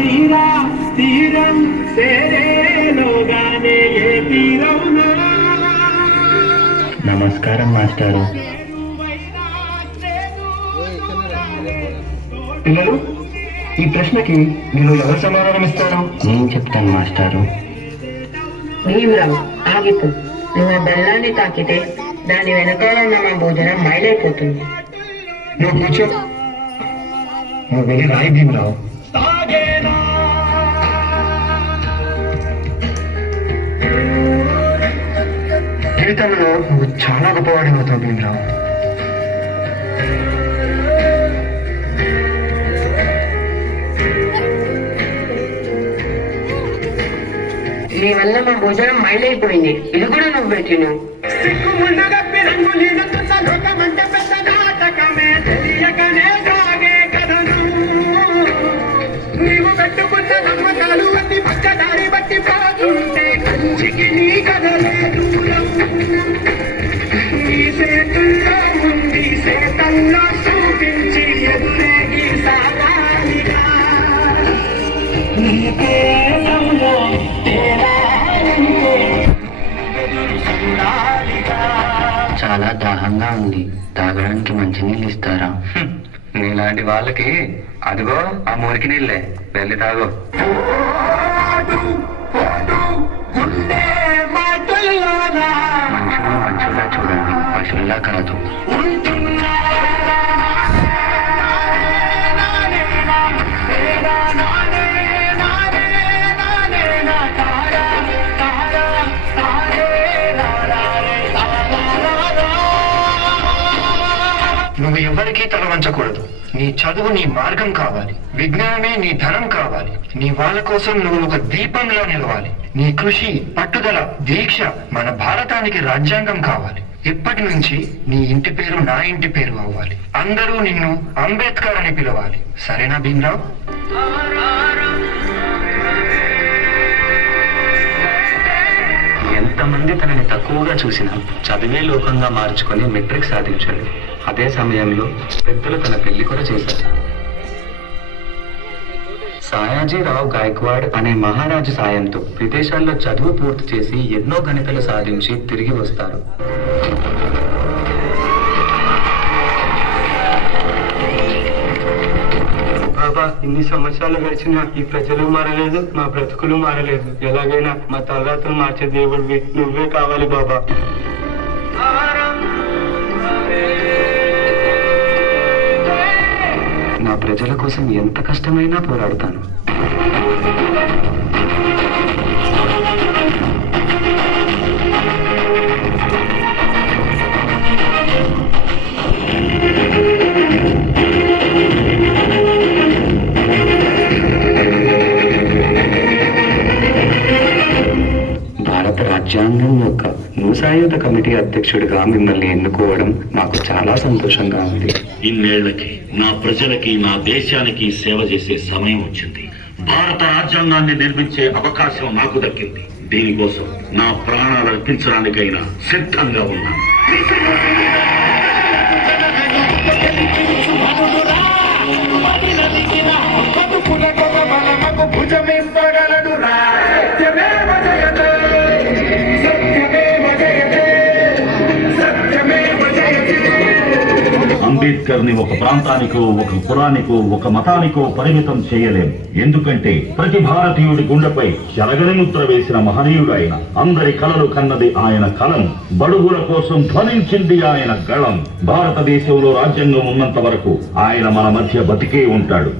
తీరా తీరం సేరేలోగానే ఏ తీరవునా. నమస్కారం మాస్టారు. పిల్లలు, ఈ ప్రశ్నకి మీరు ఎవరు సమాధానం ఇస్తారు? నేను చెప్తాను మాస్టారు. భీమరావు ఆగిపో. నువ్వు ఆ బెల్లాన్ని తాకితే దాని వెనకాల ఉన్న మా భోజనం మైలైపోతుంది. నువ్వు కూర్చో. నువ్వు వెళ్ళి రాయి భీమరావు. జీవితంలో నువ్వు చాలా గొప్పవాడి అవుతావు భీమరావు. నీ వల్ల మా భోజనం మైలైపోయింది. ఇది కూడా నువ్వు పెట్టిను. నీవు పెట్టుకున్న నమ్మకాలు అన్ని పక్కదారి బట్టి పోతుంటే కంచికి నీ కథలే దూరం. నీ చేతుల్లో ఉంది చేతల్లో చూపించి ఎదురేగి సాగాలిగా. నీ పేరంలో చాలా దాహంగా ఉంది. తాగడానికి మంచినీళ్ళు ఇస్తారా? నీలాంటి వాళ్ళకి అదిగో ఆ మురికి నీళ్ళే, వెళ్ళి తాగు. మనుషులు మనుషుల్లా చూడండి, పశువుల్లా కాదు. నువ్వు ఎవరికీ తల వంచకూడదు. నీ చదువు నీ మార్గం కావాలి. విజ్ఞానమే నీ ధనం కావాలి. నీ వాళ్ళ కోసం నువ్వు ఒక దీపంలా నిలవాలి. నీ కృషి, పట్టుదల, దీక్ష మన భారతానికి రాజ్యాంగం కావాలి. ఇప్పటి నుంచి నీ ఇంటి పేరు నా ఇంటి పేరు అవ్వాలి. అందరూ నిన్ను అంబేద్కర్ అని పిలవాలి. సరేనా భీమరావు? ఎంతమంది తనని తక్కువగా చూసినా చదివే లోకంగా మార్చుకొని మెట్రిక్ సాధించాడు. అదే సమయంలో పెద్దలు తన పెళ్లి కూడా చేశారు. సాయాజీరావు గాయక్వాడ్ అనే మహారాజు సాయంతో విదేశాల్లో చదువు పూర్తి చేసి ఎన్నో గణితలు సాధించి తిరిగి వస్తారు. బాబా, ఇన్ని సంవత్సరాలు గడిచినా ఈ ప్రజలు మారలేదు, మా బ్రతుకులు మారలేదు. ఎలాగైనా మా తలరాతను మార్చే దేవుడివి నువ్వే కావాలి బాబా. నా ప్రజల కోసం ఎంత కష్టమైనా పోరాడతాను. భారత రాజ్యాంగం యొక్క మూసాయుధ కమిటీ అధ్యక్షుడిగా మిమ్మల్ని ఎన్నుకోవడం మాకు చాలా సంతోషంగా ఉంది. ఇన్నేళ్లకి నా ప్రజలకి, నా దేశానికి సేవ చేసే సమయం వచ్చింది. భారత రాజ్యాంగాన్ని నిర్మించే అవకాశం నాకు దక్కింది. దీనికోసం నా ప్రాణాలు అర్పించడానికైనా సిద్ధంగా ఉన్నాను. అంబేద్కర్ ని ఒక ప్రాంతానికో, ఒక కులానికో, ఒక మతానికో పరిమితం చేయలేం. ఎందుకంటే ప్రతి భారతీయుడి గుండెపై చెరగని ముద్ర వేసిన మహనీయుడు ఆయన. అందరి కలలు కన్నది ఆయన కలం. బడుగుల కోసం ధ్వనించింది ఆయన గళం. భారతదేశంలో రాజ్యాంగం ఉన్నంత వరకు ఆయన మన మధ్య బతికే ఉంటాడు.